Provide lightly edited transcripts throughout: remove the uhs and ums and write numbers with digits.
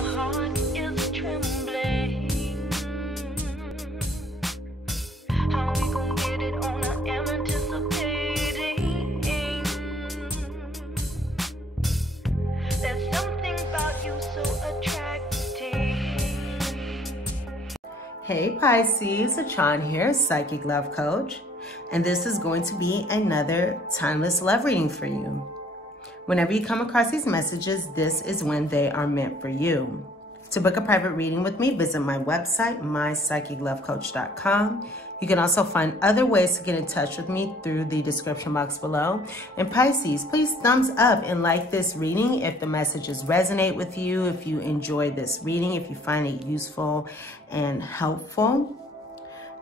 heart is trembling. How we gon' get it on? I am anticipating. There's something about you so attractive. Hey Pisces, Achan here, Psychic Love Coach, and this is going to be another timeless love reading for you. Whenever you come across these messages, this is when they are meant for you. To book a private reading with me, visit my website, mypsychiclovecoach.com. You can also find other ways to get in touch with me through the description box below. And Pisces, please thumbs up and like this reading if the messages resonate with you, if you enjoy this reading, if you find it useful and helpful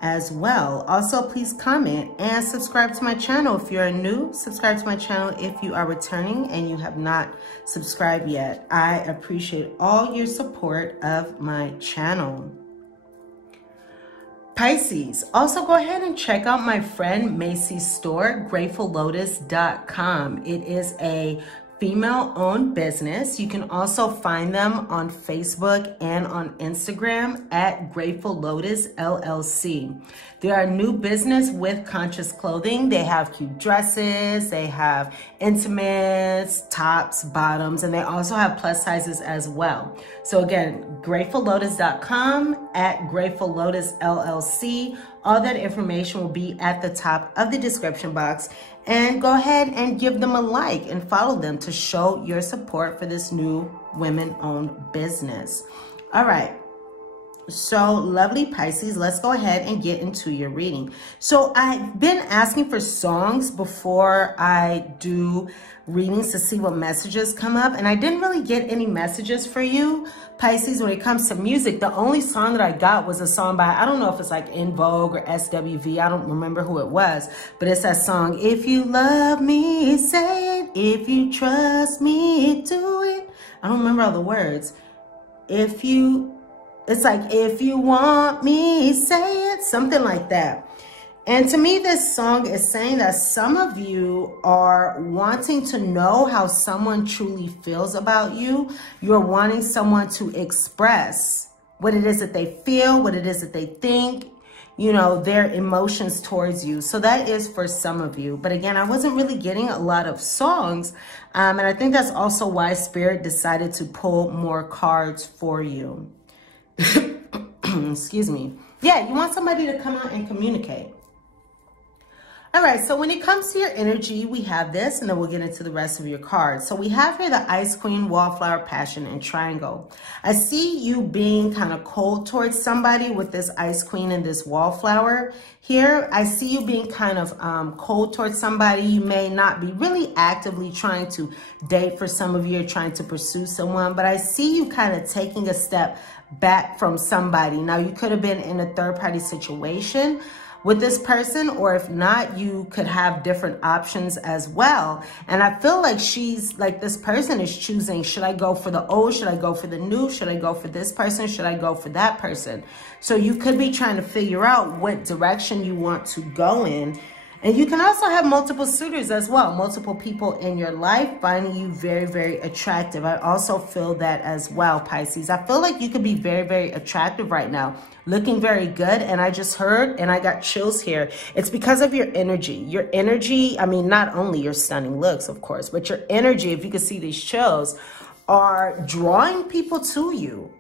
as well. Also, please comment and subscribe to my channel. If you're new, subscribe to my channel. If you are returning and you have not subscribed yet, I appreciate all your support of my channel. Pisces, also go ahead and check out my friend Macy's store, GratefulLotus.com. It is a female-owned business. You can also find them on Facebook and on Instagram at Grateful Lotus LLC. They are a new business with conscious clothing. They have cute dresses, they have intimates, tops, bottoms, and they also have plus sizes as well. So again, GratefulLotus.com at Grateful Lotus LLC. All that information will be at the top of the description box. And go ahead and give them a like and follow them to show your support for this new women-owned business. All right. So lovely Pisces, let's go ahead and get into your reading. So I've been asking for songs before I do readings to see what messages come up, and I didn't really get any messages for you, Pisces. When it comes to music, the only song that I got was a song by, I don't know if it's like In Vogue or SWV, I don't remember who it was, but it's that song, If You Love Me, Say It, If You Trust Me, Do It. I don't remember all the words. It's like, if you want me, say it, something like that. And to me, this song is saying that some of you are wanting to know how someone truly feels about you. You're wanting someone to express what it is that they feel, what it is that they think, you know, their emotions towards you. So that is for some of you. But again, I wasn't really getting a lot of songs. And I think that's also why Spirit decided to pull more cards for you. Excuse me. Yeah, you want somebody to come out and communicate. All right, so when it comes to your energy, we have this, and then we'll get into the rest of your cards. So we have here the Ice Queen, Wallflower, Passion, and Triangle. I see you being kind of cold towards somebody with this Ice Queen and this Wallflower here. I see you being kind of cold towards somebody. You may not be really actively trying to date. For some of you, are trying to pursue someone, but I see you kind of taking a step back from somebody. Now, you could have been in a third-party situation with this person, or if not, you could have different options as well. And I feel like this person is choosing, should I go for the old? Should I go for the new? Should I go for this person? Should I go for that person? So you could be trying to figure out what direction you want to go in. And you can also have multiple suitors as well, multiple people in your life finding you very, very attractive. I also feel that as well, Pisces. I feel like you could be very, very attractive right now, looking very good. And I just heard, and I got chills here. It's because of your energy. Your energy, I mean, not only your stunning looks, of course, but your energy, if you can see these chills, are drawing people to you.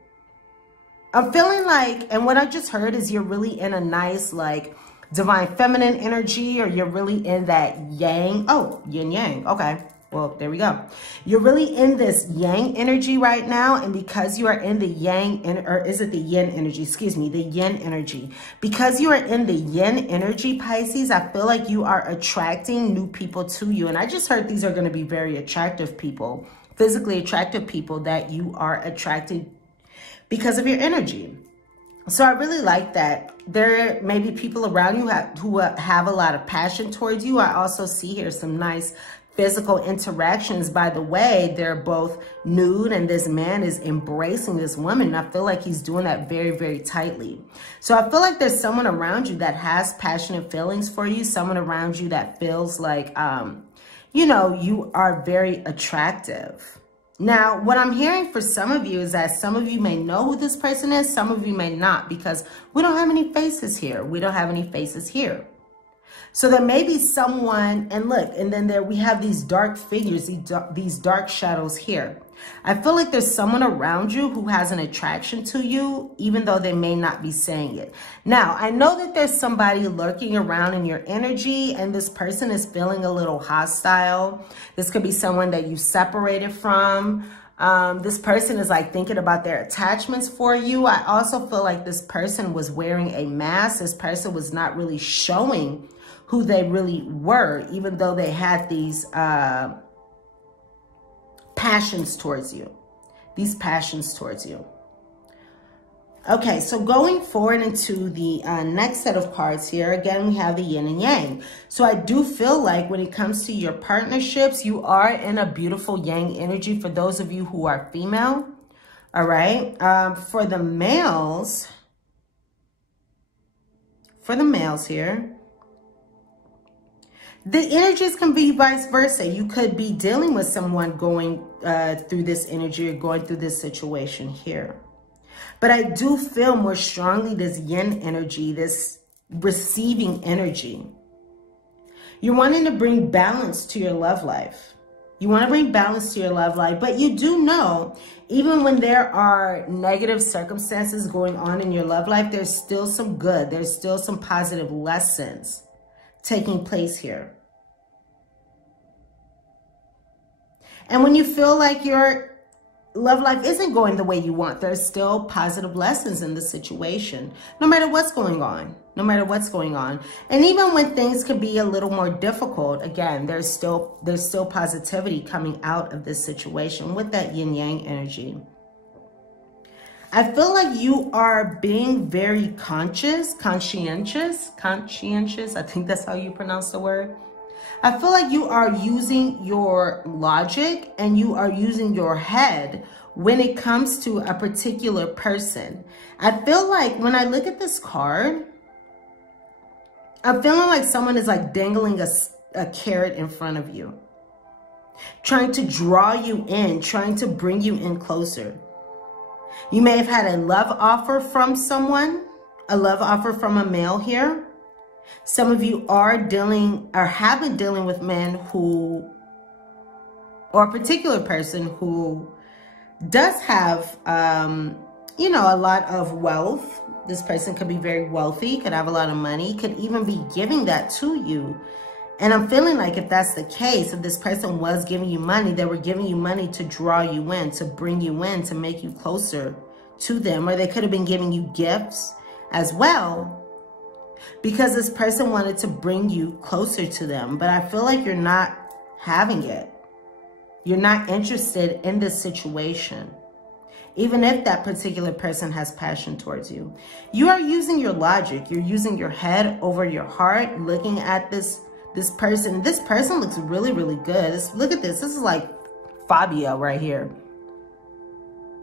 I'm feeling like, and what I just heard is you're really in a nice, like, divine feminine energy, or you're really in that yang. Oh, yin yang. Okay. Well, there we go. You're really in this yang energy right now. And because you are in the yang, or is it the yin energy? Excuse me, the yin energy. Because you are in the yin energy, Pisces, I feel like you are attracting new people to you. And I just heard these are going to be very attractive people, physically attractive people that you are attracted because of your energy. So I really like that. There may be people around you who have a lot of passion towards you. I also see here some nice physical interactions. By the way, they're both nude, and this man is embracing this woman. And I feel like he's doing that very, very tightly. So I feel like there's someone around you that has passionate feelings for you. Someone around you that feels like, you know, you are very attractive. Now, what I'm hearing for some of you is that some of you may know who this person is, some of you may not, because we don't have any faces here. We don't have any faces here. So there may be someone, and look, and then there we have these dark figures, these dark shadows here. I feel like there's someone around you who has an attraction to you, even though they may not be saying it. Now, I know that there's somebody lurking around in your energy, and this person is feeling a little hostile. This could be someone that you separated from. This person is like thinking about their attachments for you. I also feel like this person was wearing a mask. This person was not really showing who they really were, even though they had these passions towards you. These passions towards you. Okay, so going forward into the next set of cards here, again, we have the yin and yang. So I do feel like when it comes to your partnerships, you are in a beautiful yang energy for those of you who are female. All right. For the males here, the energies can be vice versa. You could be dealing with someone going through this energy or going through this situation here. But I do feel more strongly this yin energy, this receiving energy. You're wanting to bring balance to your love life. You want to bring balance to your love life, but you do know, even when there are negative circumstances going on in your love life, there's still some good. There's still some positive lessons taking place here. And when you feel like your love life isn't going the way you want, there's still positive lessons in the situation, no matter what's going on, no matter what's going on. And even when things can be a little more difficult, again, there's still positivity coming out of this situation with that yin yang energy. I feel like you are being very conscientious. I think that's how you pronounce the word. I feel like you are using your logic and you are using your head when it comes to a particular person. I feel like when I look at this card, I'm feeling like someone is like dangling a carrot in front of you, trying to draw you in, trying to bring you in closer. You may have had a love offer from someone, a love offer from a male here. Some of you are dealing or have been dealing with men who, or a particular person who does have, you know, a lot of wealth. This person could be very wealthy, could have a lot of money, could even be giving that to you. And I'm feeling like if that's the case, if this person was giving you money, they were giving you money to draw you in, to bring you in, to make you closer to them. Or they could have been giving you gifts as well, because this person wanted to bring you closer to them. But I feel like you're not having it. You're not interested in this situation, even if that particular person has passion towards you. You are using your logic. You're using your head over your heart, looking at this person. This person looks really, really good. Look at this. This is like Fabio right here.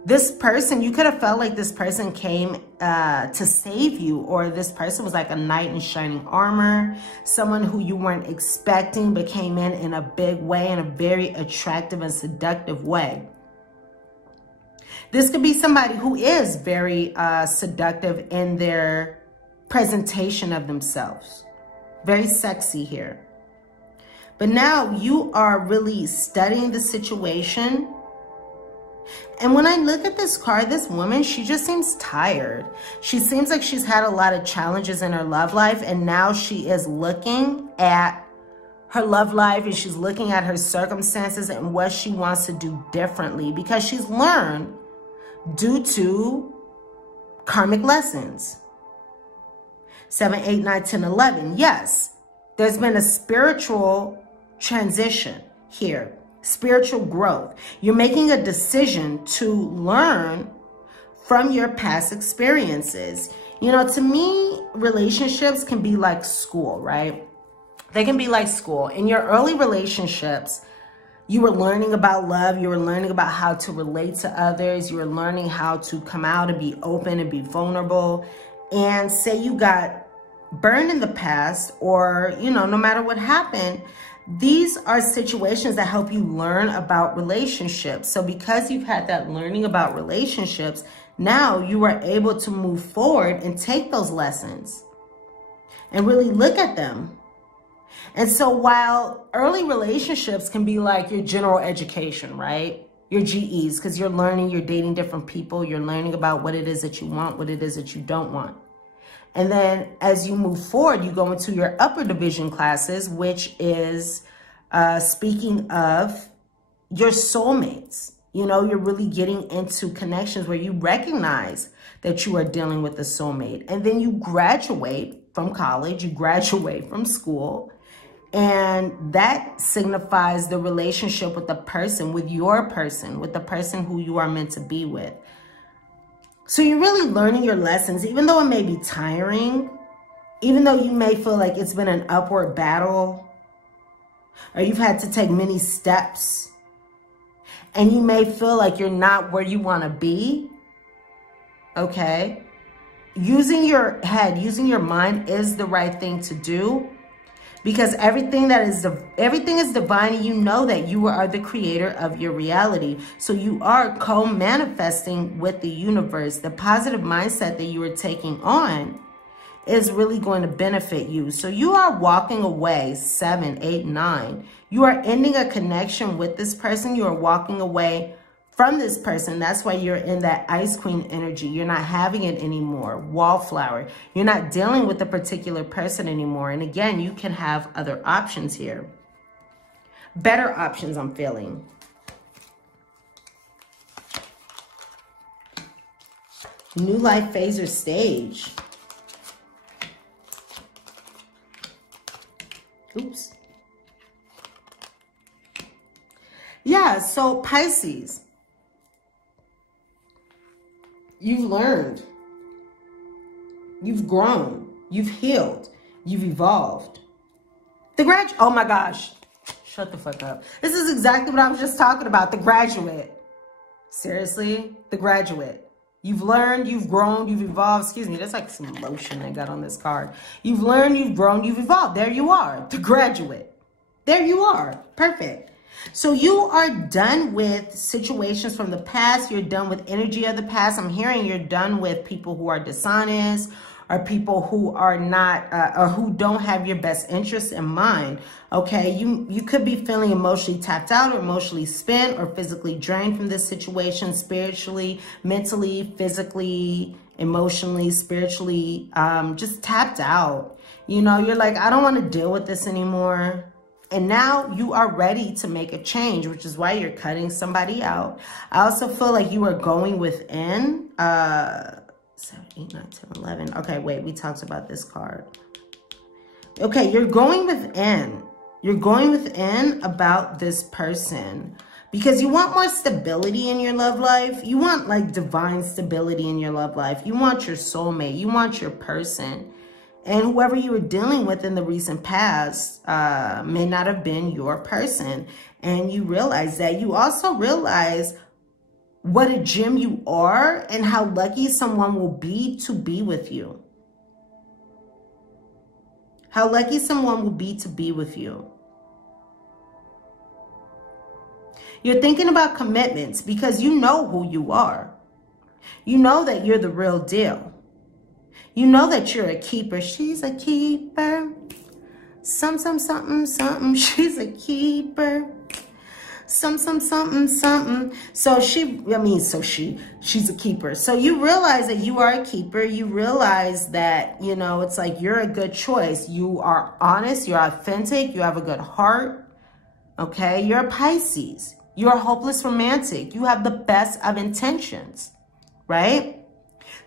This person, you could have felt like this person came to save you, or this person was like a knight in shining armor, someone who you weren't expecting but came in a big way, in a very attractive and seductive way. This could be somebody who is very seductive in their presentation of themselves. Very sexy here. But now you are really studying the situation. And when I look at this card, this woman, she just seems tired. She seems like she's had a lot of challenges in her love life, and now she is looking at her love life and she's looking at her circumstances and what she wants to do differently, because she's learned due to karmic lessons. 7, 8, 9, 10, 11. Yes, there's been a spiritual transition here. Spiritual growth. You're making a decision to learn from your past experiences. You know, to me, relationships can be like school, right? They can be like school. In your early relationships, you were learning about love. You were learning about how to relate to others. You were learning how to come out and be open and be vulnerable. And say you got burned in the past, or, you know, no matter what happened, These are situations that help you learn about relationships. So because you've had that learning about relationships, now you are able to move forward and take those lessons and really look at them. And so while early relationships can be like your general education, right? Your GEs, because you're learning, you're dating different people, you're learning about what it is that you want, what it is that you don't want. And then as you move forward, you go into your upper division classes, which is speaking of your soulmates. You know, you're really getting into connections where you recognize that you are dealing with a soulmate. And then you graduate from college, you graduate from school, and that signifies the relationship with the person, with your person, with the person who you are meant to be with. So you're really learning your lessons, even though it may be tiring, even though you may feel like it's been an upward battle, or you've had to take many steps, and you may feel like you're not where you want to be, okay? Using your head, using your mind is the right thing to do, because everything is divine, and you know that you are the creator of your reality. So you are co-manifesting with the universe. The positive mindset that you are taking on is really going to benefit you. So you are walking away, 7, 8, 9. You are ending a connection with this person. You are walking away from this person. That's why you're in that Ice Queen energy. You're not having it anymore. Wallflower. You're not dealing with a particular person anymore. And again, you can have other options here. Better options, I'm feeling. New life phase or stage. Oops. Yeah, so Pisces. You've learned, you've grown, you've healed, you've evolved. Oh my gosh, shut the fuck up. This is exactly what I was just talking about, the Graduate. Seriously, the Graduate. You've learned, you've grown, you've evolved. Excuse me, that's like some lotion I got on this card. You've learned, you've grown, you've evolved. There you are, the Graduate. There you are, perfect. So you are done with situations from the past. You're done with energy of the past. I'm hearing you're done with people who are dishonest, or people who are not, or who don't have your best interests in mind. Okay, you could be feeling emotionally tapped out, or emotionally spent, or physically drained from this situation, spiritually, mentally, physically, emotionally, spiritually, just tapped out. You know, you're like, I don't want to deal with this anymore. And now you are ready to make a change, which is why you're cutting somebody out. I also feel like you are going within. 7, 8, 9, 10, 11. Okay, wait, we talked about this card. Okay, you're going within. You're going within about this person because you want more stability in your love life. You want like divine stability in your love life. You want your soulmate. You want your person. And whoever you were dealing with in the recent past may not have been your person. And you realize that. You also realize what a gem you are and how lucky someone will be to be with you. How lucky someone will be to be with you. You're thinking about commitments because you know who you are. You know that you're the real deal. You know that you're a keeper. She's a keeper. Something. She's a keeper. Something. So she's a keeper. So you realize that you are a keeper. You realize that, you know, it's like you're a good choice. You are honest. You're authentic. You have a good heart. Okay. You're a Pisces. You're a hopeless romantic. You have the best of intentions, right?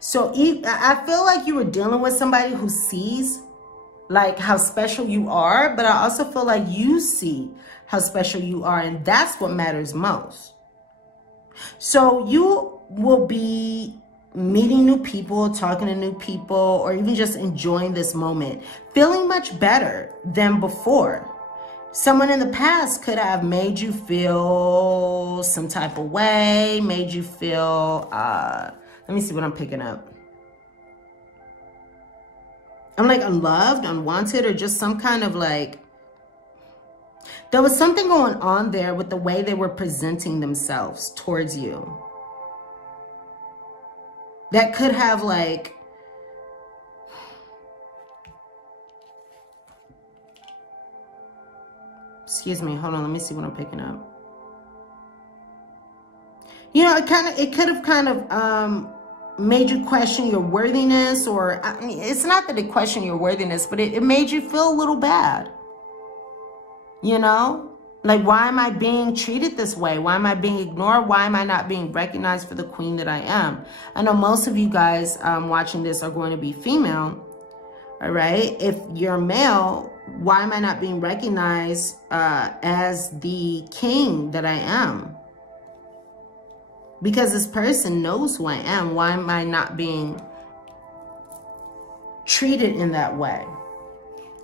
So I feel like you were dealing with somebody who sees like how special you are, but I also feel like you see how special you are, and that's what matters most. So you will be meeting new people, talking to new people, or even just enjoying this moment, feeling much better than before. Someone in the past could have made you feel some type of way, made you feel, let me see what I'm picking up. I'm like unloved, unwanted, or just some kind of like, There was something going on there with the way they were presenting themselves towards you. That could have like, excuse me, hold on, let me see what I'm picking up. You know, it could have kind of made you question your worthiness, or I mean, it's not that it questioned your worthiness, but it made you feel a little bad. You know, like, why am I being treated this way? Why am I being ignored? Why am I not being recognized for the queen that I am? I know most of you guys watching this are going to be female. All right. If you're male, why am I not being recognized as the king that I am? Because this person knows who I am. Why am I not being treated in that way?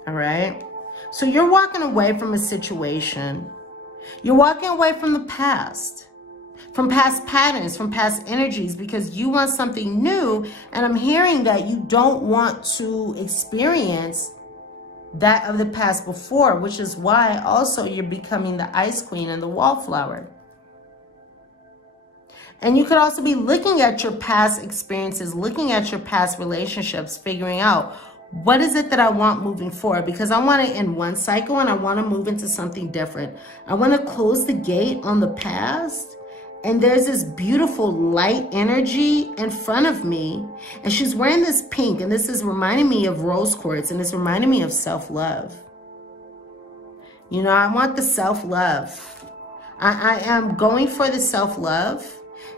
All right. So you're walking away from a situation. You're walking away from the past, from past patterns, from past energies, because you want something new. And I'm hearing that you don't want to experience that of the past before, which is why also you're becoming the ice queen and the wallflower. And you could also be looking at your past experiences, looking at your past relationships, figuring out, what is it that I want moving forward? Because I want to end one cycle and I want to move into something different. I want to close the gate on the past. And there's this beautiful light energy in front of me. And she's wearing this pink. And this is reminding me of rose quartz. And it's reminding me of self-love. You know, I want the self-love. I am going for the self-love.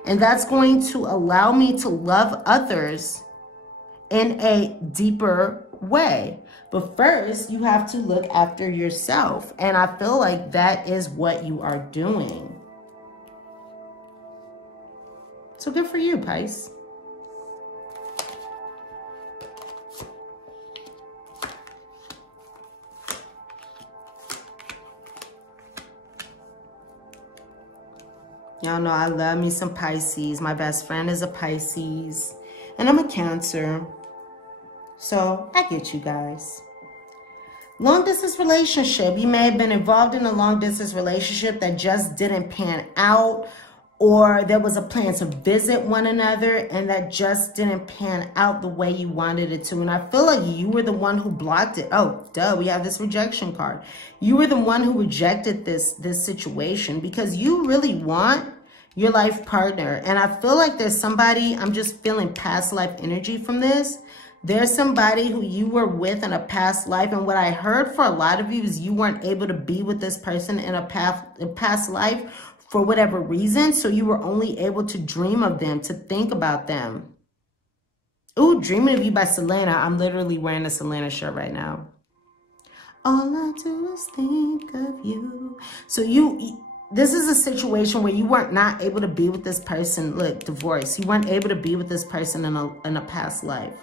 And that's going to allow me to love others in a deeper way. But first, you have to look after yourself. And I feel like that is what you are doing. So good for you, Pisces. Y'all know I love me some Pisces. My best friend is a Pisces. And I'm a Cancer. So I get you guys. Long distance relationship. You may have been involved in a long distance relationship that just didn't pan out. Or there was a plan to visit one another and that just didn't pan out the way you wanted it to. And I feel like you were the one who blocked it. Oh, duh, we have this rejection card. You were the one who rejected this situation because you really want your life partner. And I feel like there's somebody, I'm just feeling past life energy from this. There's somebody who you were with in a past life. And what I heard for a lot of you is you weren't able to be with this person in a past life for whatever reason. So you were only able to dream of them, to think about them. Ooh, Dreaming of You by Selena. I'm literally wearing a Selena shirt right now. All I do is think of you. So this is a situation where you weren't not able to be with this person. Look, divorce. You weren't able to be with this person in a past life.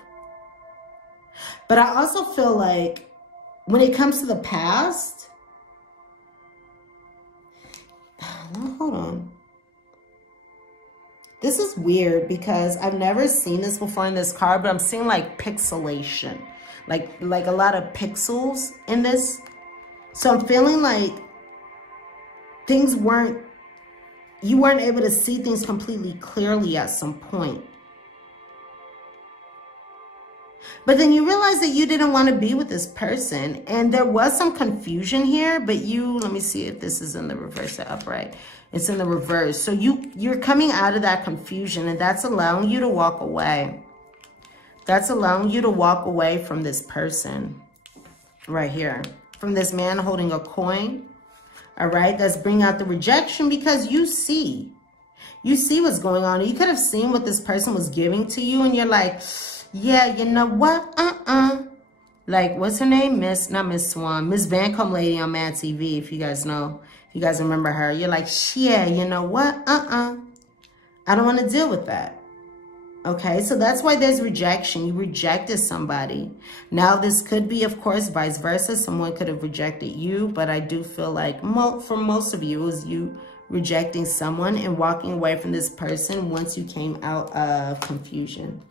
But I also feel like when it comes to the past, hold on. This is weird because I've never seen this before in this card, but I'm seeing like pixelation, like a lot of pixels in this. So I'm feeling like you weren't able to see things completely clearly at some point. But then you realize that you didn't want to be with this person. And there was some confusion here, but let me see if this is in the reverse or upright. It's in the reverse. So you're coming out of that confusion, and that's allowing you to walk away. That's allowing you to walk away from this person right here. From this man holding a coin. All right. That's bringing out the rejection because you see what's going on. You could have seen what this person was giving to you, and you're like, yeah, you know what? Like, what's her name? Not Miss Swan. Miss Vancombe Lady on Mad TV, if you guys know. If you guys remember her. You're like, yeah, you know what? I don't want to deal with that. Okay, so that's why there's rejection. You rejected somebody. Now, this could be, of course, vice versa. Someone could have rejected you. But I do feel like for most of you, it was you rejecting someone and walking away from this person once you came out of confusion.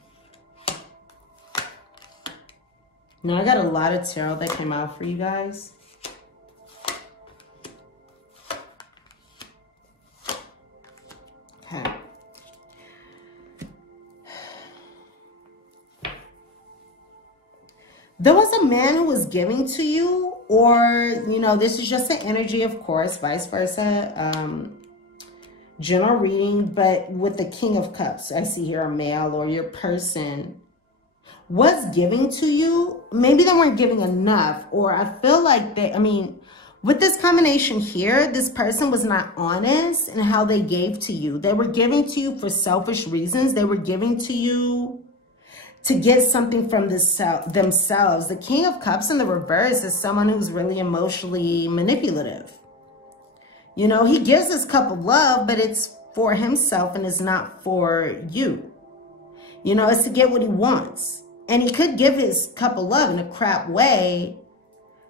Now, I got a lot of tarot that came out for you guys. There was a man who was giving to you, or, you know, this is just an energy, of course, vice versa. General reading, but with the King of Cups, I see here a male or your person was giving to you. Maybe they weren't giving enough, or I feel like they, I mean, with this combination here, this person was not honest in how they gave to you. They were giving to you for selfish reasons. They were giving to you to get something from themselves. The King of Cups in the reverse is someone who's really emotionally manipulative. You know, he gives this cup of love, but it's for himself and it's not for you. You know, it's to get what he wants. And he could give his cup of love in a crap way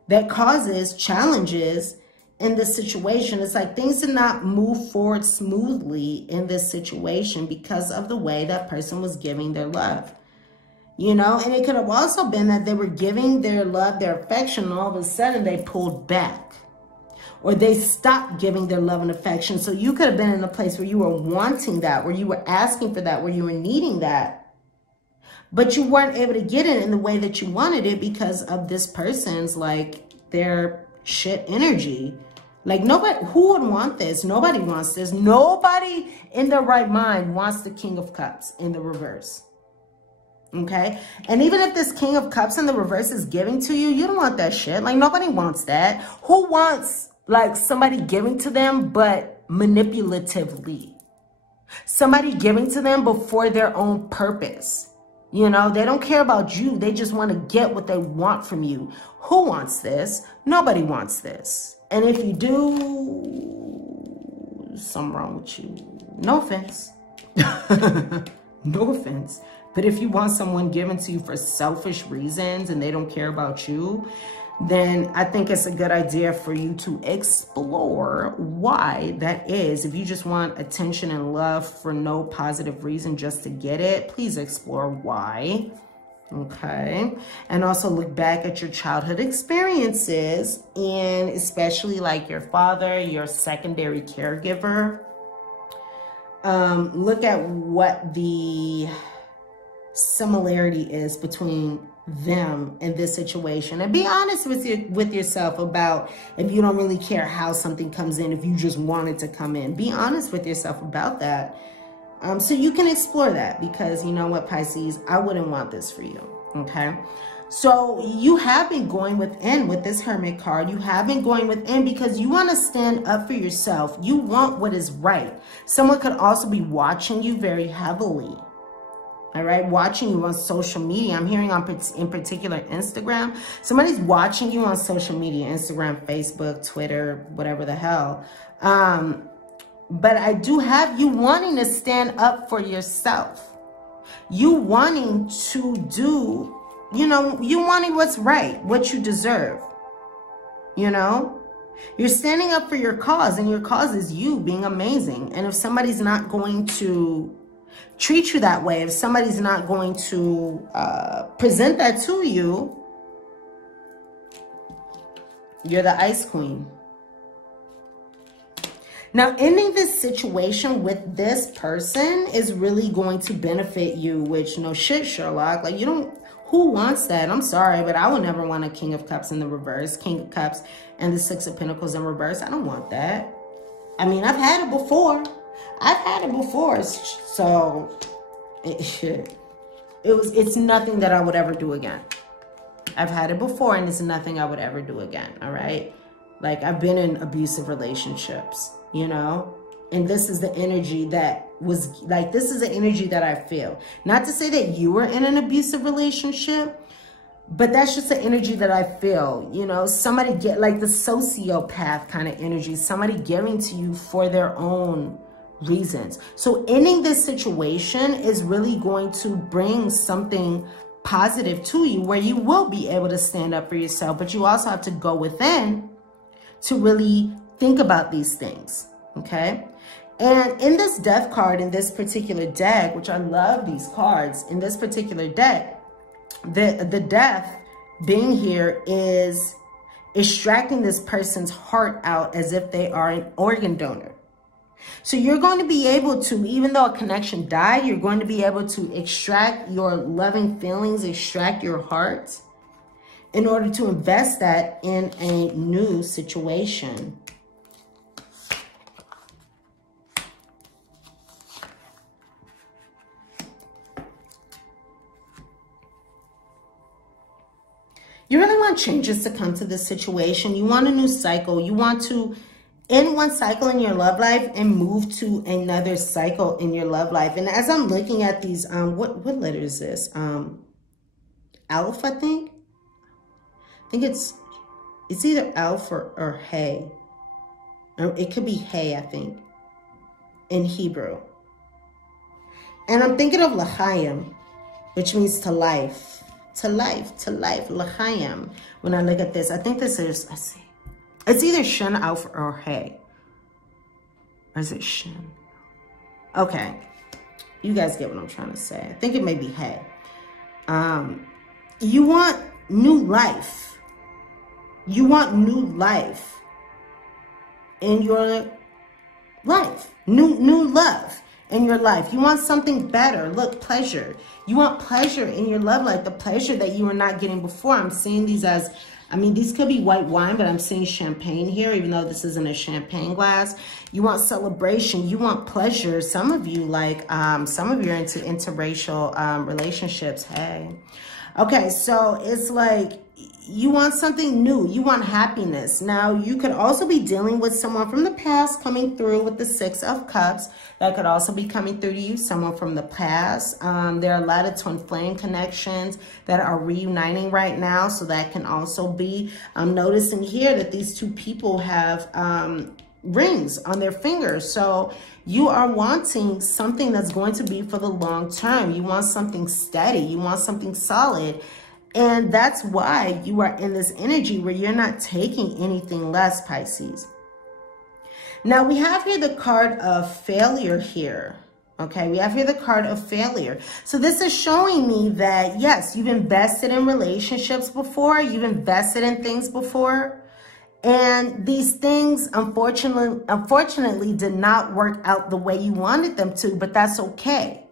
that causes challenges in this situation. It's like things did not move forward smoothly in this situation because of the way that person was giving their love. You know, and it could have also been that they were giving their love, their affection, and all of a sudden they pulled back. Or they stopped giving their love and affection. So you could have been in a place where you were wanting that, where you were asking for that, where you were needing that. But you weren't able to get it in the way that you wanted it because of this person's, like, their shit energy. Like, nobody, who would want this? Nobody wants this. Nobody in their right mind wants the King of Cups in the reverse. Okay? And even if this King of Cups in the reverse is giving to you, you don't want that shit. Like, nobody wants that. Who wants, like, somebody giving to them, but manipulatively? Somebody giving to them but for their own purpose. You know, they don't care about you. They just want to get what they want from you. Who wants this? Nobody wants this. And if you do, something wrong with you. No offense. No offense. But if you want someone given to you for selfish reasons and they don't care about you, then I think it's a good idea for you to explore why that is. If you just want attention and love for no positive reason, just to get it, please explore why. Okay. And also look back at your childhood experiences, and especially like your father, your secondary caregiver. Look at what the similarity is between them in this situation, and be honest with yourself about if you don't really care how something comes in, if you just want it to come in. Be honest with yourself about that, so you can explore that, because you know what, Pisces, I wouldn't want this for you. Okay, so you have been going within with this Hermit card. You have been going within because you want to stand up for yourself. You want what is right. Someone could also be watching you very heavily. All right, watching you on social media. I'm hearing in particular Instagram. Somebody's watching you on social media, Instagram, Facebook, Twitter, whatever the hell. But I do have you wanting to stand up for yourself. You wanting to do, you know, you wanting what's right, what you deserve. You know, you're standing up for your cause, and your cause is you being amazing. And if somebody's not going to treat you that way, if somebody's not going to present that to you, you're the Ice Queen. Now, ending this situation with this person is really going to benefit you, which, no shit, Sherlock. Like, you don't, who wants that? I'm sorry, but I would never want a King of Cups in the reverse, King of Cups and the Six of Pentacles in reverse. I don't want that. I mean, I've had it before. I've had it before, so it's nothing that I would ever do again. I've had it before, and it's nothing I would ever do again, all right? Like, I've been in abusive relationships, you know? And this is the energy that was, like, this is the energy that I feel. Not to say that you were in an abusive relationship, but that's just the energy that I feel, you know? Somebody get, like, the sociopath kind of energy, somebody giving to you for their own reasons. So ending this situation is really going to bring something positive to you, where you will be able to stand up for yourself, but you also have to go within to really think about these things. Okay, and in this Death card, in this particular deck, which I love these cards, in this particular deck, the Death being here is extracting this person's heart out as if they are an organ donor. So you're going to be able to, even though a connection died, you're going to be able to extract your loving feelings, extract your heart, in order to invest that in a new situation. You really want changes to come to this situation. You want a new cycle. You want to end one cycle in your love life and move to another cycle in your love life. And as I'm looking at these, what letter is this? Alpha, I think it's either Alpha or Hey. Or it could be Hey, I think, in Hebrew. And I'm thinking of L'chaim, which means to life. To life, L'chaim. When I look at this, I think this is, let's see. It's either Shin, Alpha, or Hey. Or is it Shin? Okay. You guys get what I'm trying to say. I think it may be Hey. You want new life. You want new life in your life. New love in your life. You want something better. Look, pleasure. You want pleasure in your love life, the pleasure that you were not getting before. I'm seeing these as, I mean, these could be white wine, but I'm seeing champagne here, even though this isn't a champagne glass. You want celebration. You want pleasure. Some of you, like, some of you are into interracial relationships. Hey. Okay, so it's like you want something new. You want happiness. Now, you could also be dealing with someone from the past coming through with the Six of Cups. That could also be coming through to you, someone from the past. There are a lot of twin flame connections that are reuniting right now. So that can also be, I'm noticing here that these two people have rings on their fingers. So you are wanting something that's going to be for the long term. You want something steady. You want something solid. And that's why you are in this energy where you're not taking anything less, Pisces. Now, we have here the card of failure here. Okay, we have here the card of failure. So this is showing me that, yes, you've invested in relationships before. You've invested in things before. And these things, unfortunately, did not work out the way you wanted them to, but that's okay.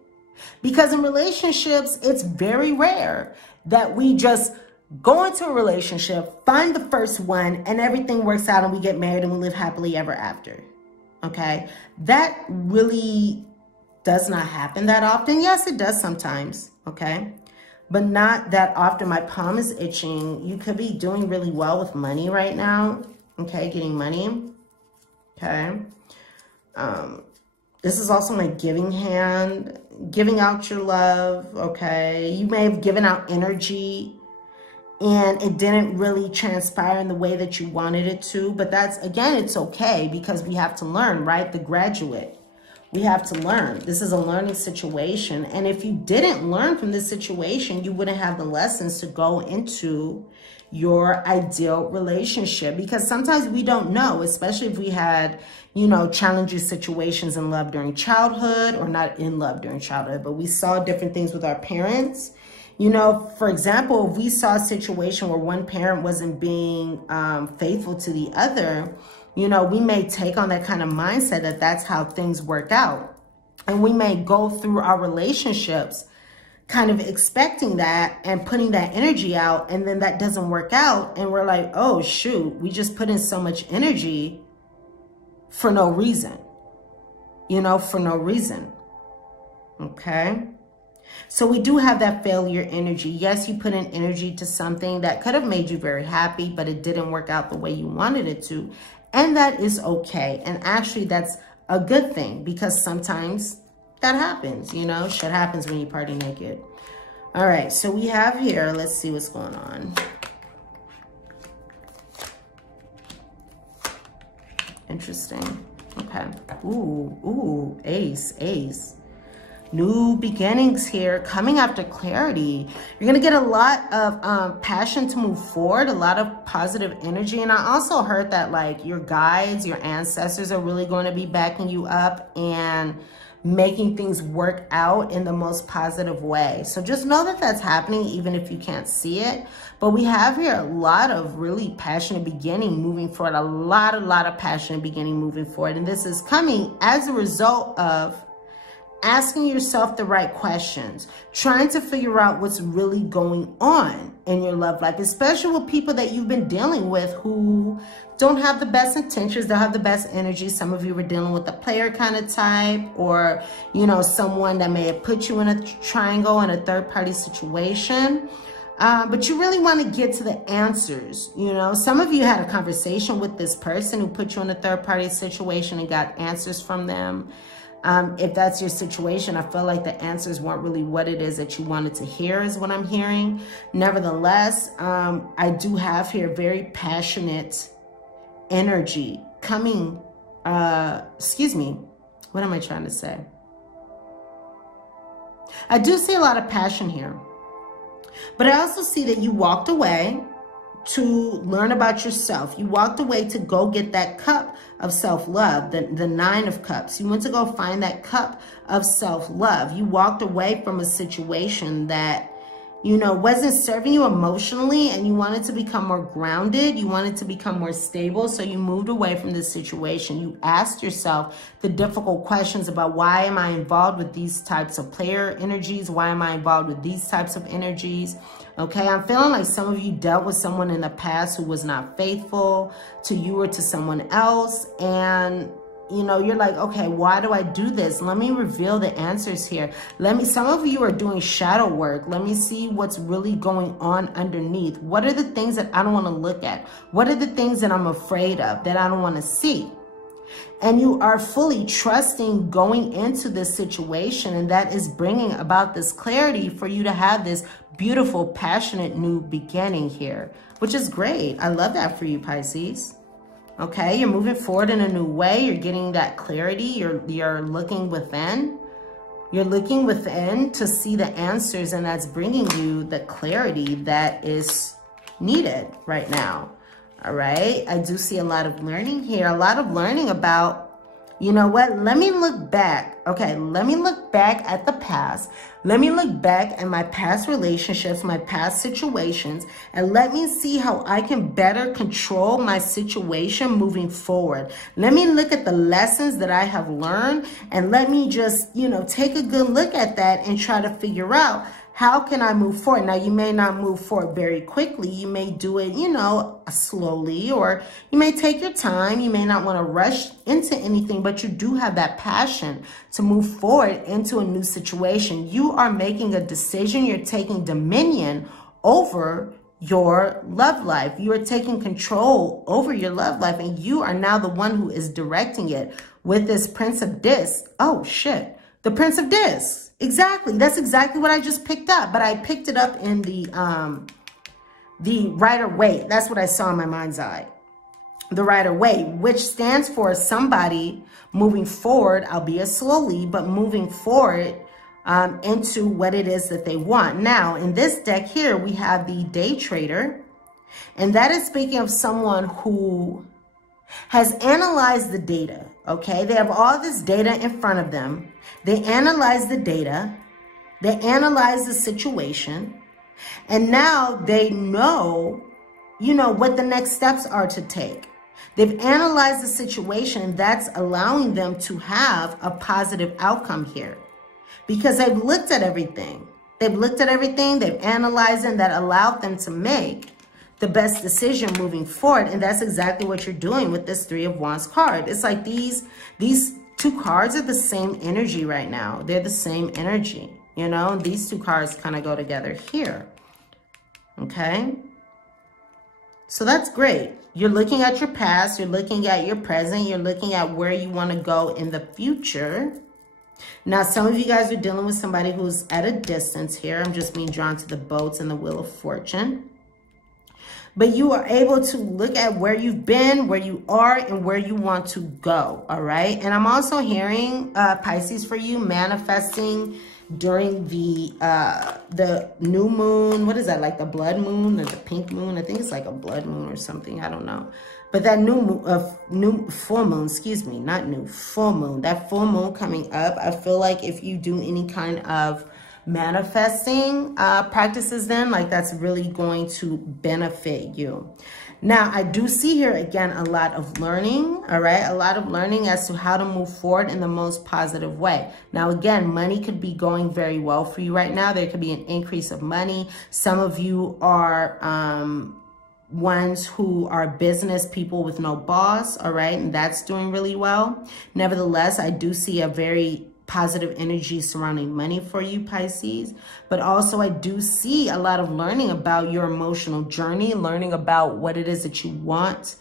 Because in relationships, it's very rare that we just go into a relationship, find the first one, and everything works out and we get married and we live happily ever after. Okay? That really does not happen that often. Yes, it does sometimes. Okay? But not that often. My palm is itching. You could be doing really well with money right now. Okay, getting money. Okay. This is also my giving hand. Giving out your love. Okay. You may have given out energy and it didn't really transpire in the way that you wanted it to. But that's, again, it's okay because we have to learn, right? The graduate. We have to learn. This is a learning situation. And if you didn't learn from this situation, you wouldn't have the lessons to go into your ideal relationship. Because sometimes we don't know, especially if we had, you know, challenging situations in love during childhood, or not in love during childhood, but we saw different things with our parents. You know, for example, if we saw a situation where one parent wasn't being faithful to the other, you know, we may take on that kind of mindset that that's how things work out. And we may go through our relationships kind of expecting that and putting that energy out, and then that doesn't work out. And we're like, oh, shoot, we just put in so much energy for no reason, you know, for no reason. Okay. So we do have that failure energy. Yes, you put in energy to something that could have made you very happy, but it didn't work out the way you wanted it to. And that is okay. And actually, that's a good thing because sometimes that happens, you know, shit happens when you party naked. All right, so we have here, let's see what's going on. Interesting. Okay. Ooh, ace. New beginnings here, coming after clarity. You're going to get a lot of passion to move forward, a lot of positive energy. And I also heard that, like, your guides, your ancestors are really going to be backing you up and making things work out in the most positive way. So just know that that's happening, even if you can't see it. But we have here a lot of really passionate beginning moving forward, a lot of passionate beginning moving forward. And this is coming as a result of asking yourself the right questions, trying to figure out what's really going on in your love life, especially with people that you've been dealing with who don't have the best intentions, don't have the best energy. Some of you were dealing with a player kind of type, or, you know, someone that may have put you in a triangle in a third-party situation. But you really want to get to the answers. You know, some of you had a conversation with this person who put you in a third-party situation and got answers from them. If that's your situation, I feel like the answers weren't really what it is that you wanted to hear, is what I'm hearing. Nevertheless, I do have here very passionate energy coming. Excuse me. What am I trying to say? I do see a lot of passion here. But I also see that you walked away to learn about yourself. You walked away to go get that cup of self-love, the 9 of Cups. You went to go find that cup of self-love. You walked away from a situation that, you know, wasn't serving you emotionally, and you wanted to become more grounded. You wanted to become more stable. So you moved away from this situation. You asked yourself the difficult questions about, why am I involved with these types of player energies? Why am I involved with these types of energies? Okay, I'm feeling like some of you dealt with someone in the past who was not faithful to you or to someone else. And, you know, you're like, okay, why do I do this? Let me reveal the answers here. Some of you are doing shadow work. Let me see what's really going on underneath. What are the things that I don't want to look at? What are the things that I'm afraid of, that I don't want to see? And you are fully trusting going into this situation, and that is bringing about this clarity for you to have this beautiful, passionate new beginning here, which is great. I love that for you, Pisces. Okay, you're moving forward in a new way. You're getting that clarity. You're looking within. You're looking within to see the answers, and that's bringing you the clarity that is needed right now. All right, I do see a lot of learning here, a lot of learning about, you know what, let me look back. Okay, let me look back at the past. Let me look back at my past relationships, my past situations, and let me see how I can better control my situation moving forward. Let me look at the lessons that I have learned, and let me just, you know, take a good look at that and try to figure out, how can I move forward? Now, you may not move forward very quickly. You may do it, you know, slowly, or you may take your time. You may not want to rush into anything, but you do have that passion to move forward into a new situation. You are making a decision. You're taking dominion over your love life. You are taking control over your love life, and you are now the one who is directing it with this Prince of Discs. Oh, shit. The Prince of Discs. Exactly. That's exactly what I just picked up. But I picked it up in the Rider-Waite. That's what I saw in my mind's eye. The Rider-Waite, which stands for somebody moving forward, albeit slowly, but moving forward into what it is that they want. Now, in this deck here, we have the Day Trader. And that is speaking of someone who has analyzed the data. Okay, they have all this data in front of them. They analyze the data, they analyze the situation, and now they know, you know, what the next steps are to take. They've analyzed the situation. That's allowing them to have a positive outcome here, because they've looked at everything. They've looked at everything, they've analyzed, and that allowed them to make the best decision moving forward. And that's exactly what you're doing with this 3 of Wands card. It's like these 2 cards are the same energy right now. They're the same energy, you know. These 2 cards kind of go together here. Okay. So that's great. You're looking at your past. You're looking at your present. You're looking at where you want to go in the future. Now, some of you guys are dealing with somebody who's at a distance here. I'm just being drawn to the boats and the Wheel of Fortune. But you are able to look at where you've been, where you are, and where you want to go, all right? And I'm also hearing, Pisces, for you, manifesting during the new moon. What is that, like the blood moon or the pink moon? I think it's like a blood moon or something. I don't know. But that new full moon, excuse me, not new, full moon. That full moon coming up, I feel like if you do any kind of manifesting practices, then like that's really going to benefit you. Now, I do see here, again, a lot of learning, all right? A lot of learning as to how to move forward in the most positive way. Now, again, money could be going very well for you right now. There could be an increase of money. Some of you are ones who are business people with no boss, all right? And that's doing really well. Nevertheless, I do see a very positive energy surrounding money for you, Pisces. But also I do see a lot of learning about your emotional journey, learning about what it is that you want.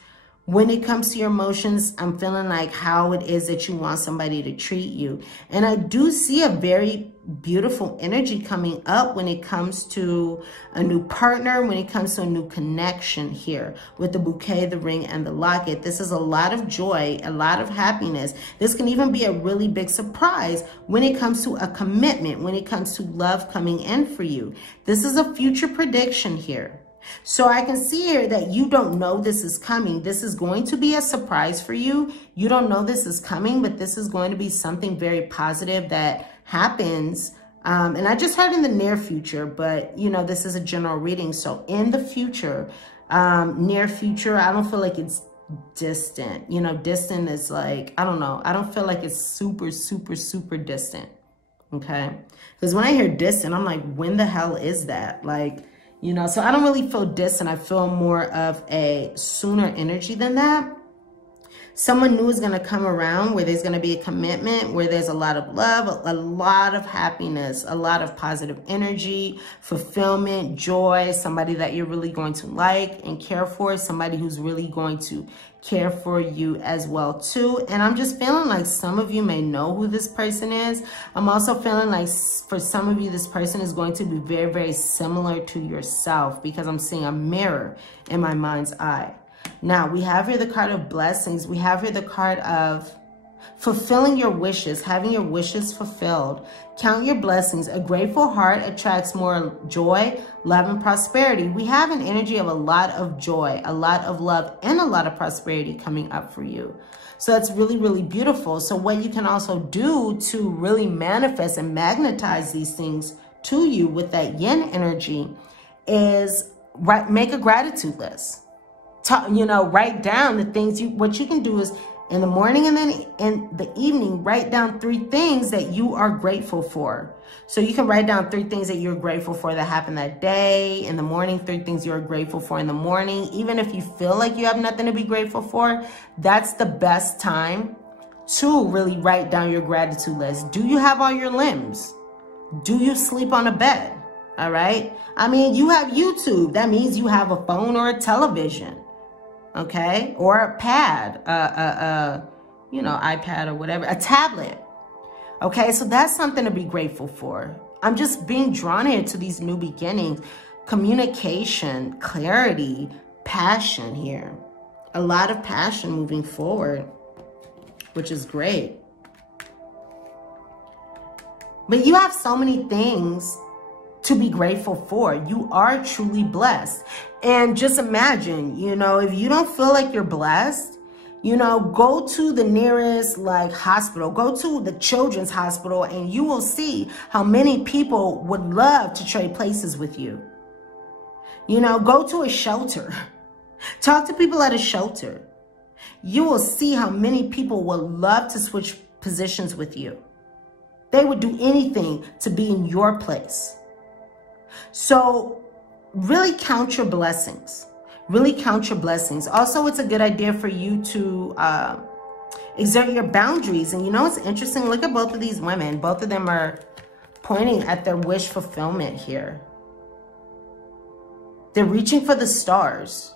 When it comes to your emotions, I'm feeling like how it is that you want somebody to treat you. And I do see a very beautiful energy coming up when it comes to a new partner, when it comes to a new connection here with the bouquet, the ring, and the locket. This is a lot of joy, a lot of happiness. This can even be a really big surprise when it comes to a commitment, when it comes to love coming in for you. This is a future prediction here. So I can see here that you don't know this is coming. This is going to be a surprise for you. You don't know this is coming, but this is going to be something very positive that happens. And I just heard in the near future, but you know, this is a general reading. So in the future, near future, I don't feel like it's distant. You know, distant is like, I don't know. I don't feel like it's super, super, super distant. Okay. Because when I hear distant, I'm like, when the hell is that? Like, you know, so I don't really feel distant. I feel more of a sooner energy than that. Someone new is going to come around where there's going to be a commitment, where there's a lot of love, a lot of happiness, a lot of positive energy, fulfillment, joy, somebody that you're really going to like and care for, somebody who's really going to care for you as well too. And I'm just feeling like some of you may know who this person is. I'm also feeling like for some of you, this person is going to be very, very similar to yourself, because I'm seeing a mirror in my mind's eye. Now, we have here the card of blessings. We have here the card of fulfilling your wishes, having your wishes fulfilled. Count your blessings. A grateful heart attracts more joy, love, and prosperity. We have an energy of a lot of joy, a lot of love, and a lot of prosperity coming up for you. So that's really, really beautiful. So what you can also do to really manifest and magnetize these things to you with that yin energy is make a gratitude list. You know, write down the things what you can do is in the morning and then in the evening, write down 3 things that you are grateful for. So you can write down 3 things that you're grateful for that happened that day. In the morning, 3 things you're grateful for in the morning. Even if you feel like you have nothing to be grateful for, that's the best time to really write down your gratitude list. Do you have all your limbs? Do you sleep on a bed? All right. I mean, you have YouTube. That means you have a phone or a television. Okay, or a pad, you know, iPad or whatever, a tablet. Okay, so that's something to be grateful for. I'm just being drawn here to these new beginnings, communication, clarity, passion here. A lot of passion moving forward, which is great. But you have so many things to be grateful for. You are truly blessed. And just imagine, you know, if you don't feel like you're blessed, you know, go to the nearest like hospital, go to the children's hospital, and you will see how many people would love to trade places with you. You know, go to a shelter, talk to people at a shelter. You will see how many people would love to switch positions with you. They would do anything to be in your place. So really count your blessings. Really count your blessings. Also, it's a good idea for you to exert your boundaries. And you know, it's interesting. Look at both of these women. Both of them are pointing at their wish fulfillment here. They're reaching for the stars.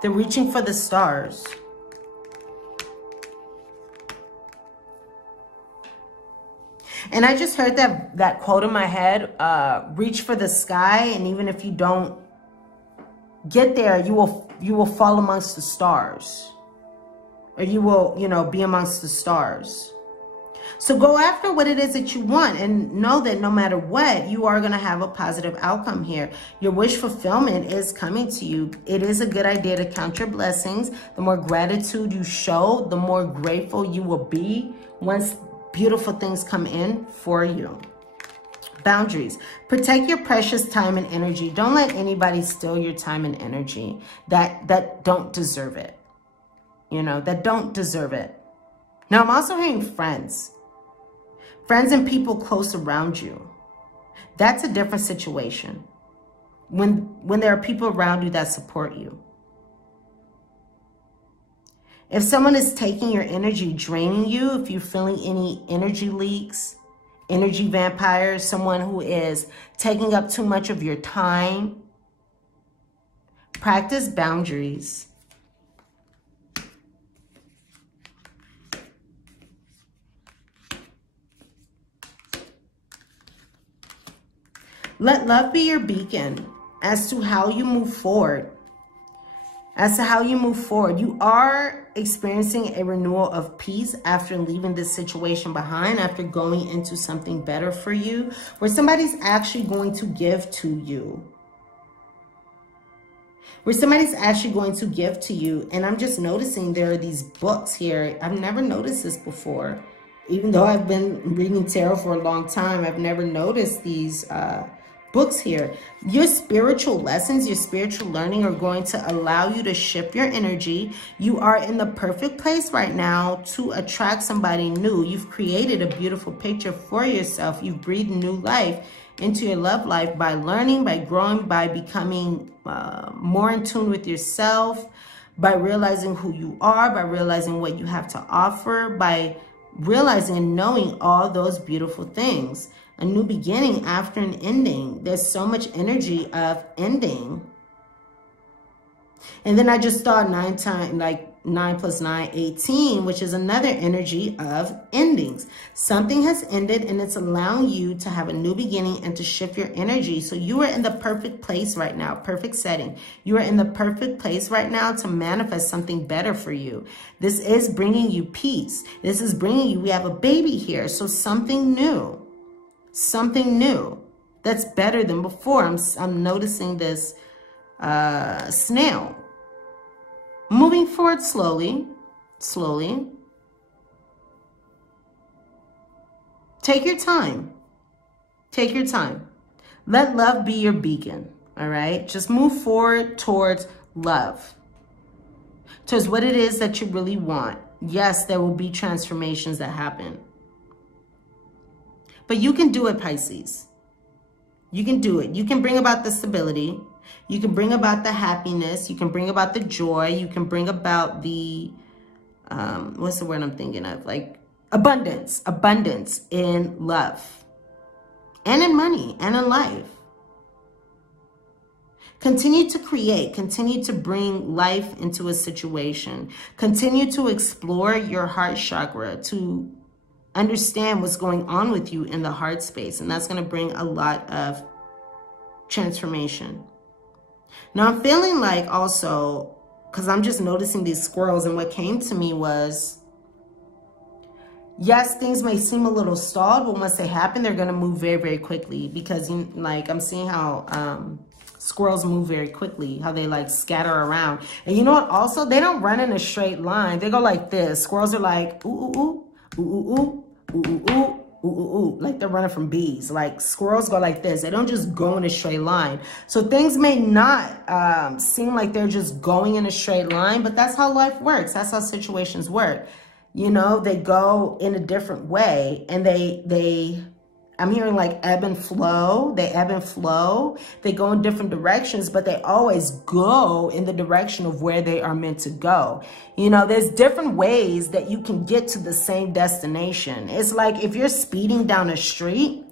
They're reaching for the stars. And I just heard that quote in my head, reach for the sky, and even if you don't get there, you will fall amongst the stars. Or you will, you know, be amongst the stars. So go after what it is that you want, and know that no matter what, you are going to have a positive outcome here. Your wish fulfillment is coming to you. It is a good idea to count your blessings. The more gratitude you show, the more grateful you will be once beautiful things come in for you. Boundaries. Protect your precious time and energy. Don't let anybody steal your time and energy that don't deserve it. You know, that don't deserve it. Now, I'm also hearing friends. Friends and people close around you. That's a different situation. When there are people around you that support you. If someone is taking your energy, draining you, if you're feeling any energy leaks, energy vampires, someone who is taking up too much of your time, practice boundaries. Let love be your beacon as to how you move forward. As to how you move forward, you are experiencing a renewal of peace after leaving this situation behind, after going into something better for you, where somebody's actually going to give to you. Where somebody's actually going to give to you. And I'm just noticing there are these books here. I've never noticed this before. Even though I've been reading tarot for a long time, I've never noticed these books here. Your spiritual lessons, your spiritual learning are going to allow you to shift your energy. You are in the perfect place right now to attract somebody new. You've created a beautiful picture for yourself. You've breathed new life into your love life by learning, by growing, by becoming more in tune with yourself, by realizing who you are, by realizing what you have to offer, by realizing and knowing all those beautiful things. A new beginning after an ending. There's so much energy of ending. And then I just thought 9 plus 9, 18, which is another energy of endings. Something has ended and it's allowing you to have a new beginning and to shift your energy. So you are in the perfect place right now, perfect setting. You are in the perfect place right now to manifest something better for you. This is bringing you peace. This is bringing you, we have a baby here. So something new. Something new that's better than before. I'm noticing this snail moving forward slowly, slowly. Take your time. Take your time. Let love be your beacon, all right? Just move forward towards love, towards what it is that you really want. Yes, there will be transformations that happen. But you can do it, Pisces. You can do it. You can bring about the stability. You can bring about the happiness. You can bring about the joy. You can bring about the, what's the word I'm thinking of? Like abundance. Abundance in love. And in money. And in life. Continue to create. Continue to bring life into a situation. Continue to explore your heart chakra to understand what's going on with you in the heart space. And that's going to bring a lot of transformation. Now I'm feeling like also, because I'm just noticing these squirrels, and what came to me was, yes, things may seem a little stalled, but once they happen, they're going to move very, very quickly. Because like I'm seeing how squirrels move very quickly, how they like scatter around. And you know what? Also, they don't run in a straight line. They go like this. Squirrels are like, ooh, ooh, ooh. Ooh, ooh, ooh, ooh, ooh, ooh, ooh, ooh, ooh, like they're running from bees. Like squirrels go like this. They don't just go in a straight line. So things may not seem like they're just going in a straight line, but that's how life works. That's how situations work. You know, they go in a different way, and I'm hearing like ebb and flow. They ebb and flow. They go in different directions, but they always go in the direction of where they are meant to go. You know, there's different ways that you can get to the same destination. It's like if you're speeding down a street,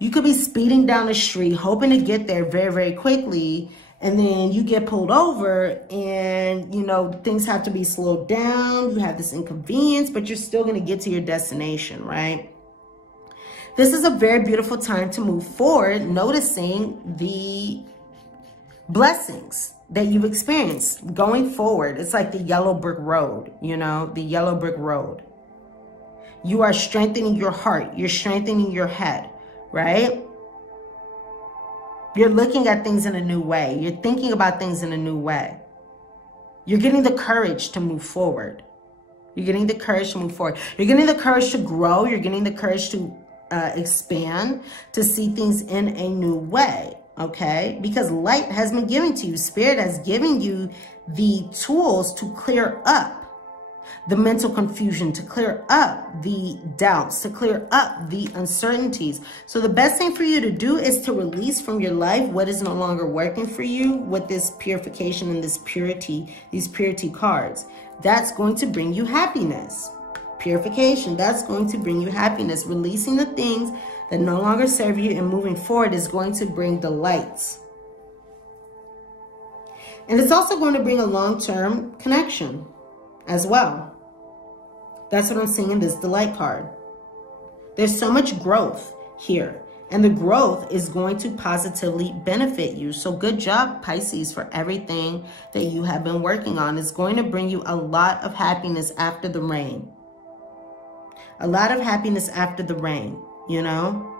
you could be speeding down the street, hoping to get there very, very quickly. And then you get pulled over and, you know, things have to be slowed down. You have this inconvenience, but you're still going to get to your destination, right? This is a very beautiful time to move forward, noticing the blessings that you've experienced going forward. It's like the yellow brick road, you know, the yellow brick road. You are strengthening your heart. You're strengthening your head, right? You're looking at things in a new way. You're thinking about things in a new way. You're getting the courage to move forward. You're getting the courage to move forward. You're getting the courage to grow. You're getting the courage to expand, to see things in a new way, okay? Because light has been given to you. Spirit has given you the tools to clear up the mental confusion, to clear up the doubts, to clear up the uncertainties. So the best thing for you to do is to release from your life what is no longer working for you with this purification and this purity, these purity cards. That's going to bring you happiness. Purification, that's going to bring you happiness. Releasing the things that no longer serve you and moving forward is going to bring delights. And it's also going to bring a long-term connection as well. That's what I'm seeing in this delight card. There's so much growth here, and the growth is going to positively benefit you. So good job, Pisces, for everything that you have been working on. It's going to bring you a lot of happiness after the rain. A lot of happiness after the rain, you know.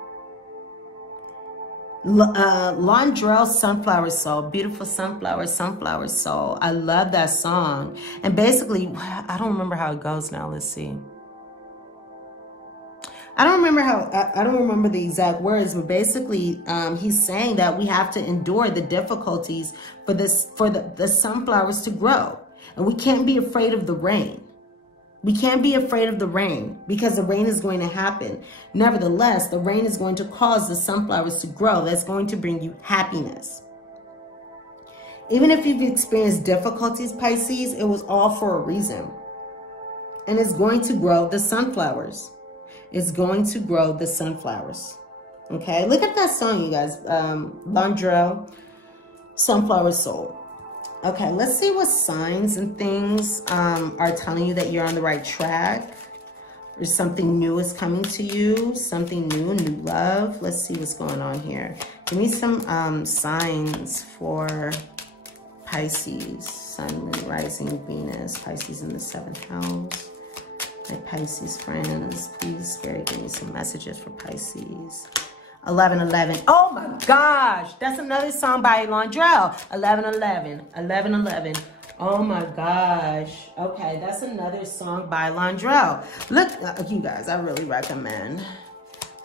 Londrell, Sunflower Soul. Beautiful sunflower, sunflower soul. I love that song. And basically, I don't remember how it goes now. Let's see. I don't remember the exact words, but basically he's saying that we have to endure the difficulties for the sunflowers to grow. And we can't be afraid of the rain. We can't be afraid of the rain because the rain is going to happen. Nevertheless, the rain is going to cause the sunflowers to grow. That's going to bring you happiness. Even if you've experienced difficulties, Pisces, it was all for a reason. And it's going to grow the sunflowers. It's going to grow the sunflowers. Okay, look at that song, you guys. Londrell, Sunflower Soul. Okay, let's see what signs and things are telling you that you're on the right track. Or something new is coming to you. Something new, new love. Let's see what's going on here. Give me some signs for Pisces. Sun, Moon, Rising, Venus. Pisces in the 7th house. My Pisces friends, please, Spirit, give me some messages for Pisces. 1111. Oh my gosh, that's another song by Londrell. 1111. 1111. Oh my gosh. Okay, that's another song by Londrell. Look, you guys, I really recommend.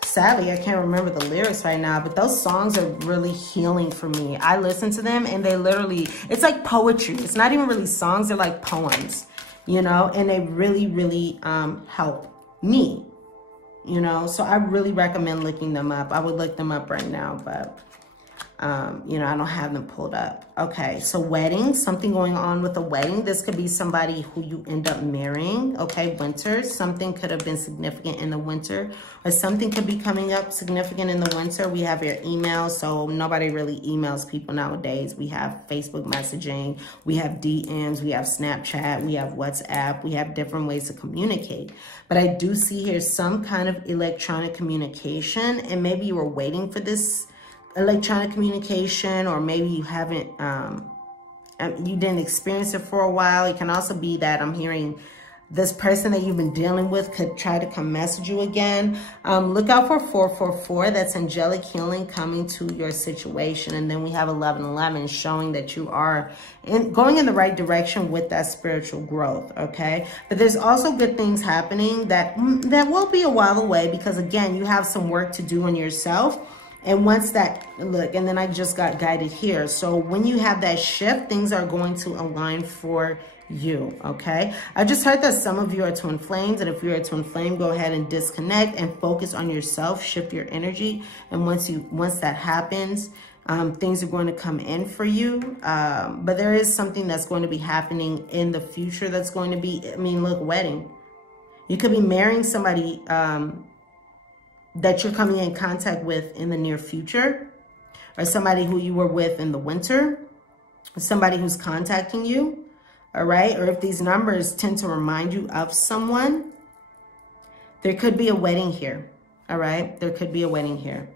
Sadly, I can't remember the lyrics right now, but those songs are really healing for me. I listen to them and they literally, it's like poetry. It's not even really songs, they're like poems, you know, and they really, really help me. You know, so I really recommend looking them up. I would look them up right now, but, you know, I don't have them pulled up. Okay, so wedding, something going on with a wedding. This could be somebody who you end up marrying. Okay, winter, something could have been significant in the winter, or something could be coming up significant in the winter. We have your email, so nobody really emails people nowadays. We have Facebook messaging, we have DMs, we have Snapchat, we have WhatsApp, we have different ways to communicate. But I do see here some kind of electronic communication, and maybe you were waiting for this electronic communication, or maybe you haven't, you didn't experience it for a while. It can also be that I'm hearing this person that you've been dealing with could try to come message you again. Look out for 444. That's angelic healing coming to your situation. And then we have 1111 showing that you are going in the right direction with that spiritual growth, okay? But there's also good things happening that will be a while away, because again, you have some work to do on yourself. And once that, look, and then I just got guided here. So when you have that shift, things are going to align for you, okay? I just heard that some of you are twin flames, and if you're a twin flame, go ahead and disconnect and focus on yourself, shift your energy. And once that happens, things are going to come in for you. But there is something that's going to be happening in the future that's going to be, I mean, look, wedding. You could be marrying somebody that you're coming in contact with in the near future, or somebody who you were with in the winter, somebody who's contacting you, all right? Or if these numbers tend to remind you of someone, there could be a wedding here, all right? There could be a wedding here.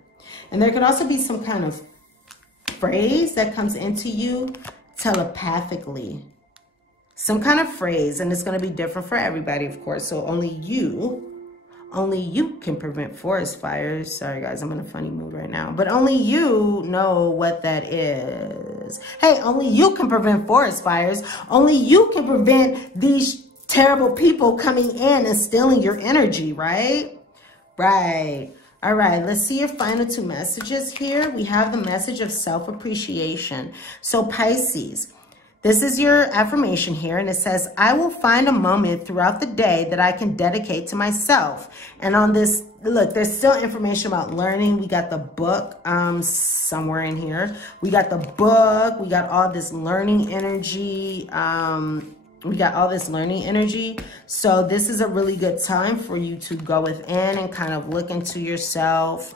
And there could also be some kind of phrase that comes into you telepathically. Some kind of phrase, and it's going to be different for everybody, of course, so only you can prevent forest fires. Sorry, guys, I'm in a funny mood right now. But only you know what that is. Hey, only you can prevent forest fires. Only you can prevent these terrible people coming in and stealing your energy, right? Right. All right, let's see your final two messages here. We have the message of self-appreciation. So Pisces, this is your affirmation here, and it says, I will find a moment throughout the day that I can dedicate to myself. And on this, look, there's still information about learning. We got the book somewhere in here. We got the book. We got all this learning energy. So this is a really good time for you to go within and kind of look into yourself,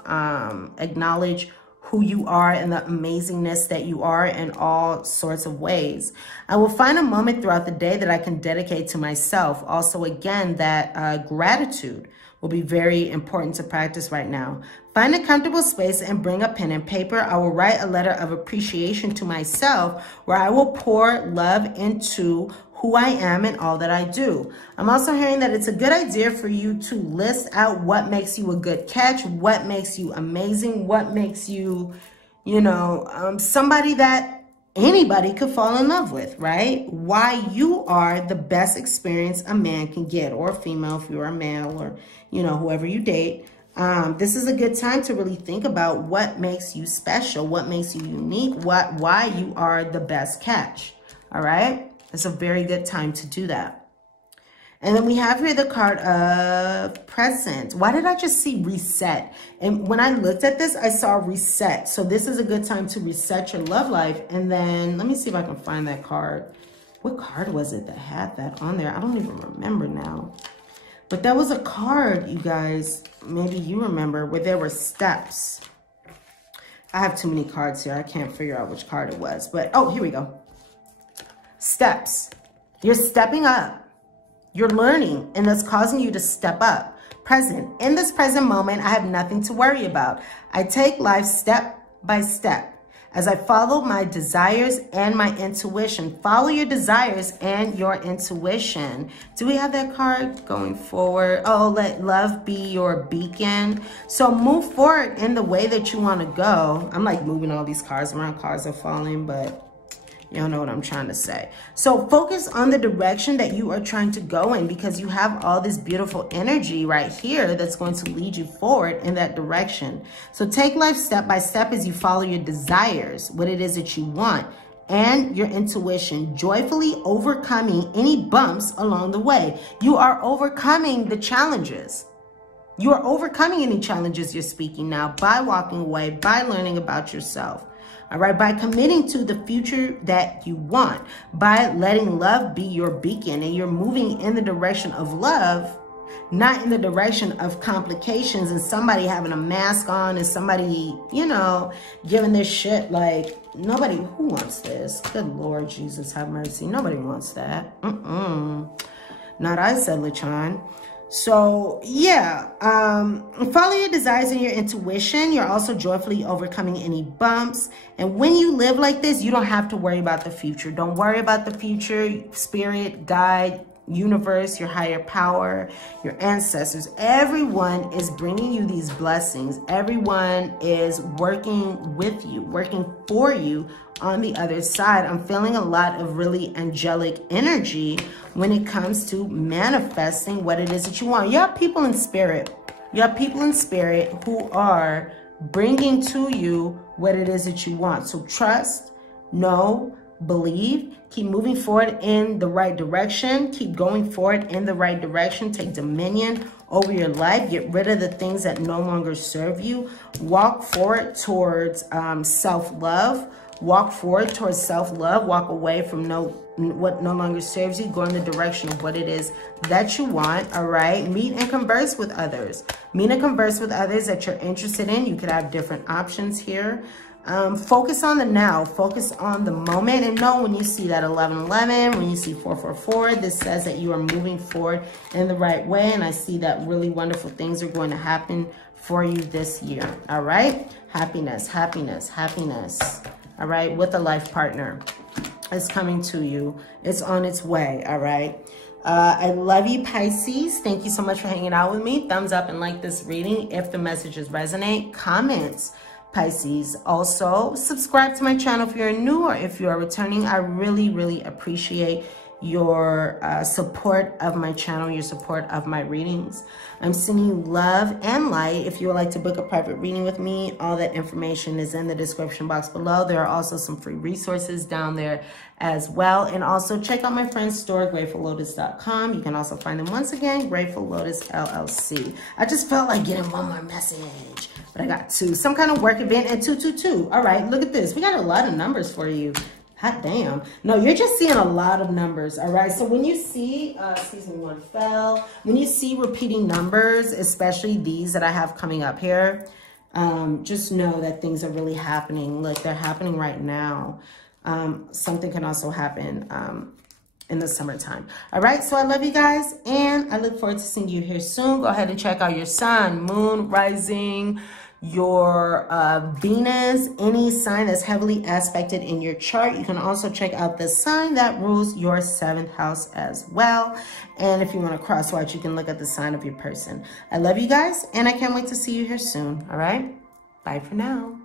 acknowledge who you are and the amazingness that you are in all sorts of ways. I will find a moment throughout the day that I can dedicate to myself. Also, again, that gratitude will be very important to practice right now. Find a comfortable space and bring a pen and paper. I will write a letter of appreciation to myself where I will pour love into who I am and all that I do. I'm also hearing that it's a good idea for you to list out what makes you a good catch, what makes you amazing, what makes you, somebody that anybody could fall in love with, right? Why you are the best experience a man can get, or a female if you're a male, or, whoever you date. This is a good time to really think about what makes you special, what makes you unique, why you are the best catch, all right? It's a very good time to do that. And then we have here the card of present. Why did I just see reset? And when I looked at this, I saw reset. So this is a good time to reset your love life. And then let me see if I can find that card. What card was it that had that on there? I don't even remember now. But there was a card, you guys, maybe you remember, where there were steps. I have too many cards here. I can't figure out which card it was. But, oh, here we go. Steps. You're stepping up. You're learning, and that's causing you to step up. Present. In this present moment, I have nothing to worry about. I take life step by step as I follow my desires and my intuition. Follow your desires and your intuition. Do we have that card going forward? Oh, let love be your beacon. So move forward in the way that you want to go. I'm like moving all these cards around. Cards are falling, but y'all know what I'm trying to say. So focus on the direction that you are trying to go in, because you have all this beautiful energy right here that's going to lead you forward in that direction. So take life step by step as you follow your desires, what it is that you want, and your intuition, joyfully overcoming any bumps along the way. You are overcoming the challenges. You are overcoming any challenges you're speaking now by walking away, by learning about yourself. All right, by committing to the future that you want, by letting love be your beacon, and you're moving in the direction of love, not in the direction of complications and somebody having a mask on and somebody, giving this shit like, nobody, who wants this? Good Lord Jesus, have mercy. Nobody wants that. Not I, said Lachan. So yeah, follow your desires and your intuition. You're also joyfully overcoming any bumps. And when you live like this, you don't have to worry about the future. Don't worry about the future. Spirit, guide, universe, your higher power, your ancestors, everyone is bringing you these blessings. Everyone is working with you, working for you on the other side. I'm feeling a lot of really angelic energy when it comes to manifesting what it is that you want. You have people in spirit. You have people in spirit who are bringing to you what it is that you want. So trust, know, believe, keep moving forward in the right direction. Keep going forward in the right direction. Take dominion over your life. Get rid of the things that no longer serve you. Walk forward towards self-love. Walk forward towards self-love. Walk away from what no longer serves you. Go in the direction of what it is that you want, all right? Meet and converse with others. Meet and converse with others that you're interested in. You could have different options here. Focus on the now. Focus on the moment. And know when you see that 1111, when you see 444, this says that you are moving forward in the right way. And I see that really wonderful things are going to happen for you this year, all right? Happiness, happiness, happiness. All right, with a life partner. It's coming to you. It's on its way, all right? I love you, Pisces. Thank you so much for hanging out with me. Thumbs up and like this reading if the messages resonate. Comments, Pisces. Also, subscribe to my channel if you're new or if you are returning. I really, really appreciate your support of my channel, your support of my readings. I'm sending you love and light. If you would like to book a private reading with me, all that information is in the description box below. There are also some free resources down there as well. And also check out my friend's store, gratefullotus.com. You can also find them once again, Grateful Lotus LLC. I just felt like getting one more message, but I got two. Some kind of work event and 222. All right, look at this. We got a lot of numbers for you. Hot damn. No, you're just seeing a lot of numbers, all right? So when you see, excuse me, one fell. When you see repeating numbers, especially these that I have coming up here, just know that things are really happening. Look, they're happening right now. Something can also happen in the summertime. All right, so I love you guys, and I look forward to seeing you here soon. Go ahead and check out your sun, moon, rising, your Venus, any sign that's heavily aspected in your chart. You can also check out the sign that rules your 7th house as well. And if you want to cross watch, you can look at the sign of your person. I love you guys, and I can't wait to see you here soon. All right, bye for now.